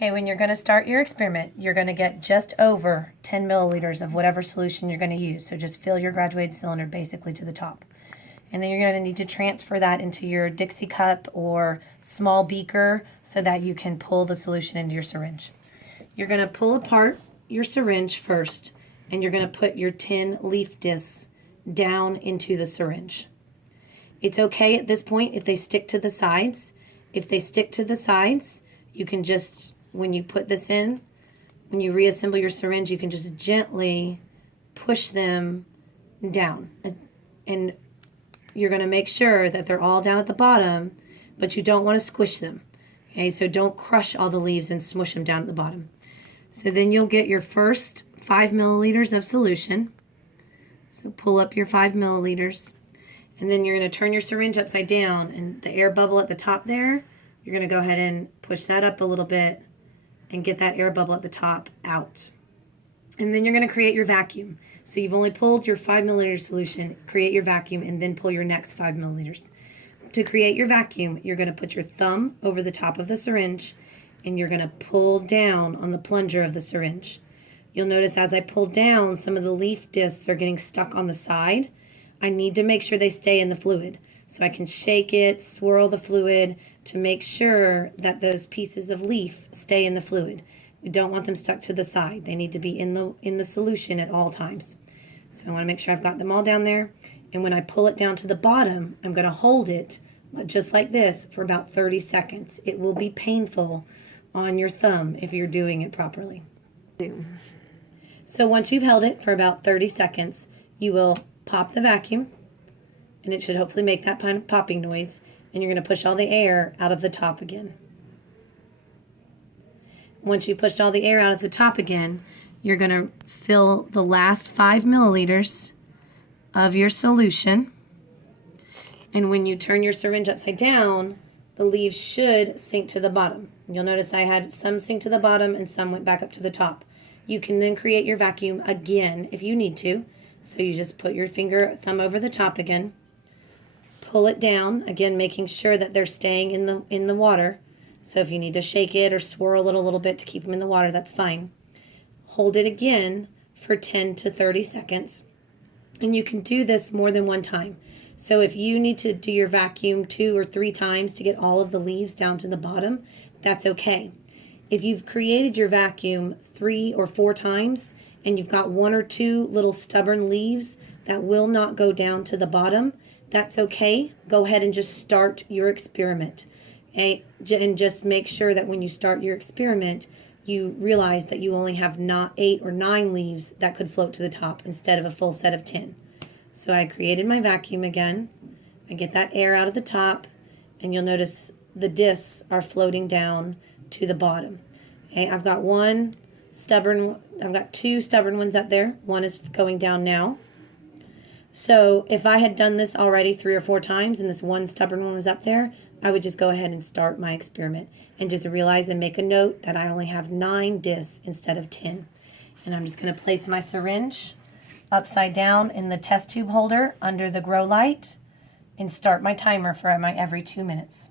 Okay, when you're going to start your experiment, you're going to get just over 10 milliliters of whatever solution you're going to use. So just fill your graduated cylinder basically to the top. And then you're going to need to transfer that into your Dixie cup or small beaker so that you can pull the solution into your syringe. You're going to pull apart your syringe first, and you're going to put your 10 leaf discs down into the syringe. It's okay at this point if they stick to the sides. If they stick to the sides, you can just, when you put this in, when you reassemble your syringe, you can just gently push them down. And you're going to make sure that they're all down at the bottom, but you don't want to squish them. Okay, so don't crush all the leaves and smush them down at the bottom. So then you'll get your first 5 milliliters of solution. So pull up your 5 milliliters. And then you're going to turn your syringe upside down, and the air bubble at the top there, you're going to go ahead and push that up a little bit and get that air bubble at the top out. And then you're going to create your vacuum. So you've only pulled your 5 milliliter solution, create your vacuum, and then pull your next 5 milliliters. To create your vacuum, you're going to put your thumb over the top of the syringe, and you're going to pull down on the plunger of the syringe. You'll notice as I pull down, some of the leaf discs are getting stuck on the side. I need to make sure they stay in the fluid. So I can shake it, swirl the fluid to make sure that those pieces of leaf stay in the fluid. We don't want them stuck to the side. They need to be in the solution at all times. So I want to make sure I've got them all down there. And when I pull it down to the bottom, I'm going to hold it just like this for about 30 seconds. It will be painful on your thumb if you're doing it properly. So once you've held it for about 30 seconds, you will pop the vacuum, and it should hopefully make that popping noise, and you're going to push all the air out of the top again. Once you pushed all the air out of the top again, you're going to fill the last 5 milliliters of your solution, and when you turn your syringe upside down, the leaves should sink to the bottom. You'll notice I had some sink to the bottom and some went back up to the top. You can then create your vacuum again if you need to. So you just put your thumb over the top again, pull it down, again making sure that they're staying in the water. So if you need to shake it or swirl it a little bit to keep them in the water, that's fine. Hold it again for 10 to 30 seconds. And you can do this more than one time. So if you need to do your vacuum 2 or 3 times to get all of the leaves down to the bottom, that's okay. If you've created your vacuum 3 or 4 times, and you've got 1 or 2 little stubborn leaves that will not go down to the bottom, that's okay. Go ahead and just start your experiment. Okay? And just make sure that when you start your experiment, you realize that you only have not 8 or 9 leaves that could float to the top instead of a full set of 10. So I created my vacuum again. I get that air out of the top, and you'll notice the discs are floating down to the bottom. Okay? I've got 2 stubborn ones up there. One is going down now. So if I had done this already 3 or 4 times and this one stubborn one was up there, I would just go ahead and start my experiment and just realize and make a note that I only have 9 discs instead of 10. And I'm just going to place my syringe upside down in the test tube holder under the grow light and start my timer for my every 2 minutes.